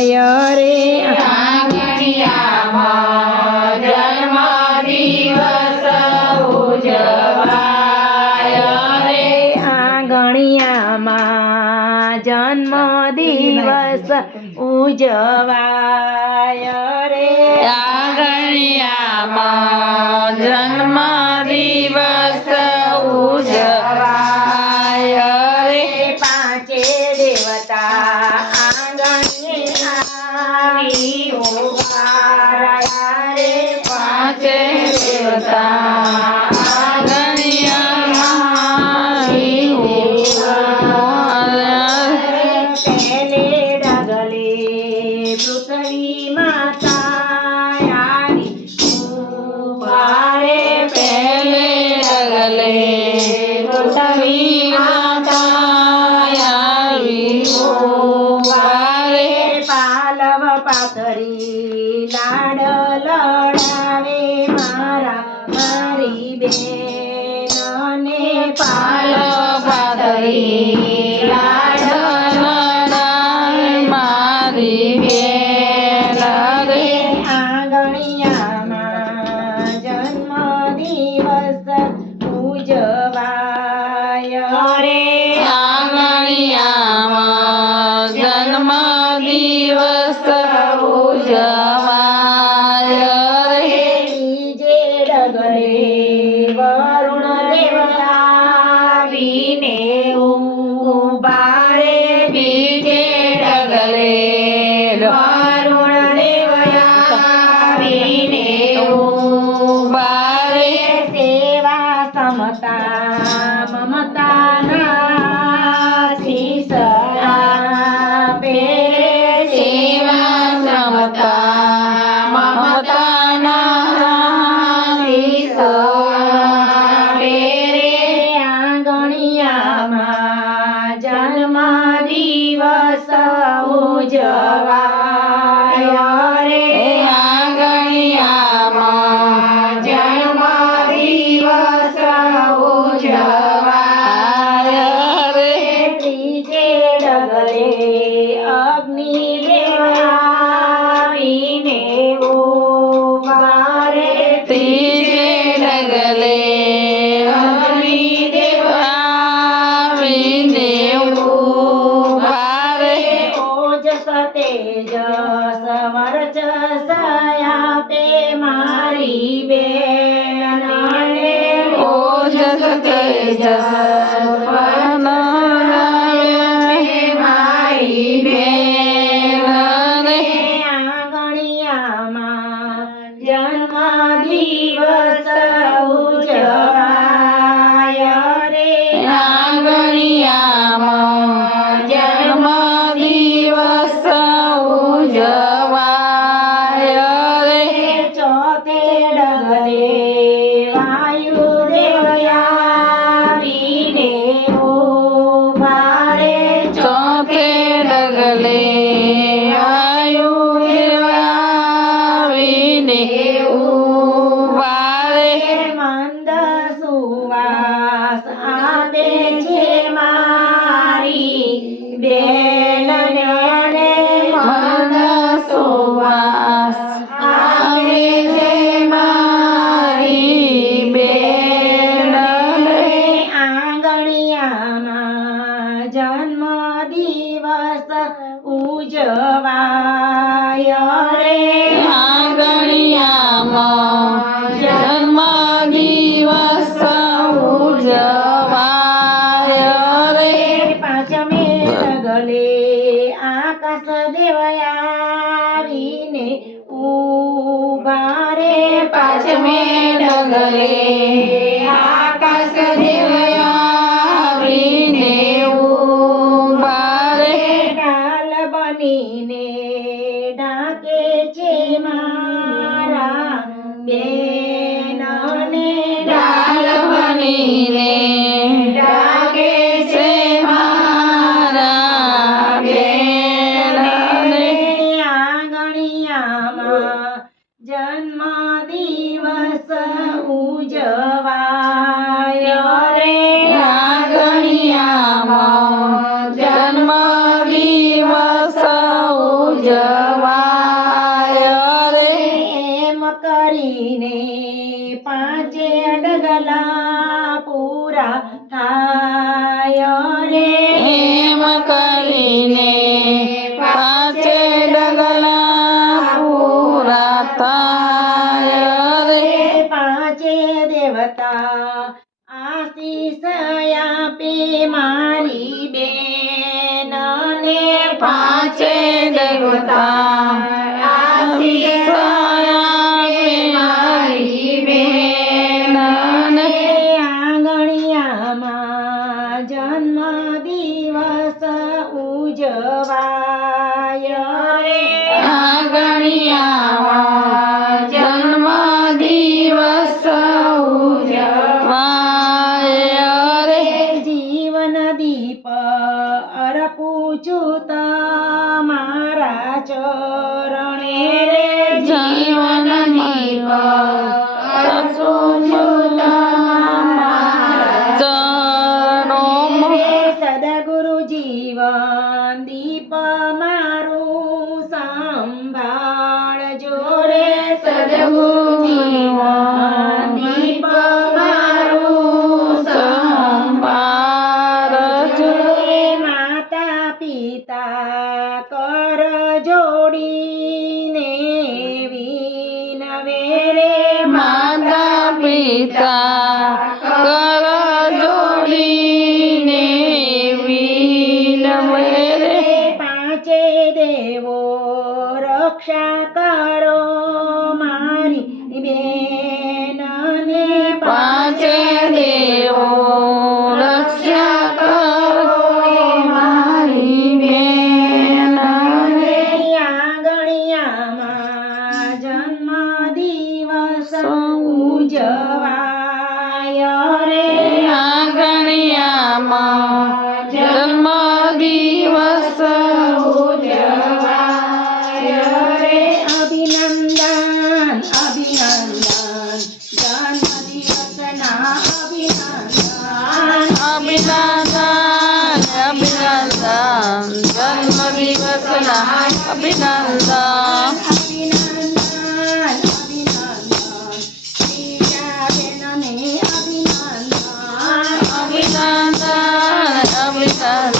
રે આંગણિયામાં જન્મદિવસ ઉજવાય રે આંગણિયામાં જન્મદિવસ ઉજવાય રે આંગણિયામાં જન્મદિવસ ઉજવાય રે પાંચે દેવતા આંગણે આવી ઉભા રહ્યા રે પાંચે દેવતા પહેલે ડગલે પૃથ્વી માતા આવી ઉભા રે પહેલે ડગલે પૃથ્વી માતા આવી ઉભા રે પાલવ પાથરી લાડ લડાવે મારી બેનને પાલવ પાથરી લાડ લડાવે મારી બેન રે આંગણિયામાં જન્મદિવસ ઉજવાય રે આંગણિયામાં જન્મદિવસ ઉજવાય રે બીજે ડગલે વરુણ દેવ આવીને ઉભા રે બીજે ડગલે વરુણ દેવ આવીને ઉભા રે સેવા સમતા મમતાના શીશ આપે સેવા સમતા મમતાના શીશ આપે રે આંગણિયામાં જન્મદિવસ ઉજવાય રે આંગણિયામાં જન્મદિવસ ઉજવાય રે ત્રીજે ડગલે અગ્નિદેવ આવીને ઉભા રે ત્રીજે ડગલે અગ્નિદેવ આવીને ઉભા રે ઓજસ તેજસ વર્ચસ આપે મારી બેનને ઓજસ તેજસ મારી બેન રે આંગણિયામાં જન્મદિવસ ઉજવાય રે આંગણિયામાં જન્મદિવસ ઉજવાય રે ચોથે ડગલે વાયુદેવ આવીને ઉભા રે ચોથે ડગલે વાયુદેવ આવીને ઉભા રે મંદ સુવાસ આપે છે મારી બેનને મંદ સુવાસ આવે છે મારી બેન રે આંગણિયામાં જન્મદિવસ ઉજવાય રે આંગણિયામાં જન્મદિવસ ઉજવાય રે પાંચમે ડગલે આકાશ દેવ આવીને ઉભા રે પાંચમે ડગલે આકાશ દેવ આવીને ઉભા રે ડાલ બનીને ડાકે છે મારા બેનને ડાલ બનીને ડાકે છે મારા બેન રે આંગણિયામાં જન્મદિવસ ઉજવાય રે આંગણિયામાં જન્મદિવસ ઉજવાય રે એમ કરીને પાંચે ડગલા પૂરા થાય રે એમ કરીને પાંચે ડગલા પૂરા થાય રે પાંચે દેવતા આશીષ આપે મારી બેન ને પાંચે દેવતા આશીષ આપે મારી બેનને આંગણિયામાં જન્મ દિવસ ઉજવાય રે આંગણિયામાં જન્મ દિવસ ઉજવાય રે જીવન દીપ અર્પું છું તમારા ચરણે રે જીવન દીપ અર્પું છું તમારા ચરણોમાં. સદગુરુ જીવન દીપ મારું સંભાળજો રે સદગુરુ જીવન દીપ મારું સંભાળજો. માતા પિતા કર જોડીને વિનવે રે માતા પિતા કર જોડીને વિનવે રે પાંચે દેવો રક્ષા કરો મારી બેનને પાંચે દેવો રક્ષા કરો મારી બેનને આંગણિયામાં જન્મ દિવસ ઉજવાય રે આંગણિયામાં જન્મ દિવસ ઉજવાય રે અભિનંદન અભિનંદન જન્મ દિવસના અભિનંદન અભિનંદન અભિનંદન જન્મ દિવસના અભિનંદન અભિનંદન અભિનંદન પ્રિયાબેનને અભિનંદન અભિનંદન અભિનંદન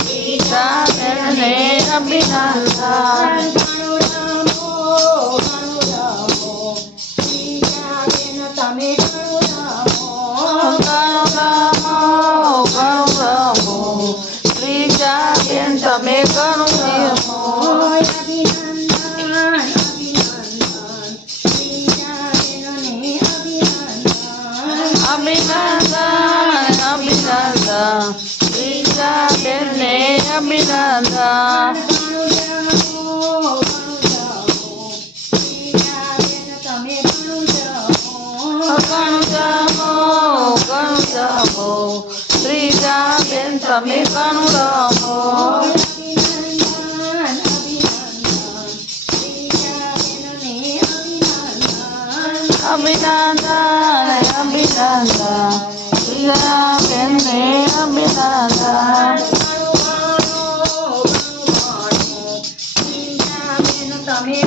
પિતાને અભિનંદન ઘણું રમો પ્રિયાબેન તમે ઘણું રમો બેન તમે ઘણું રમો. અભિનંદન અભિનંદન પ્રિયાબેનને અભિનંદન અભિનંદન બેનને અભિનંદન ઘણું રમો ત્રીજા બેન તમે ઘણું રમો. અભિનંદન અભિનંદન ત્રીજા બેનને અભિનંદન તમે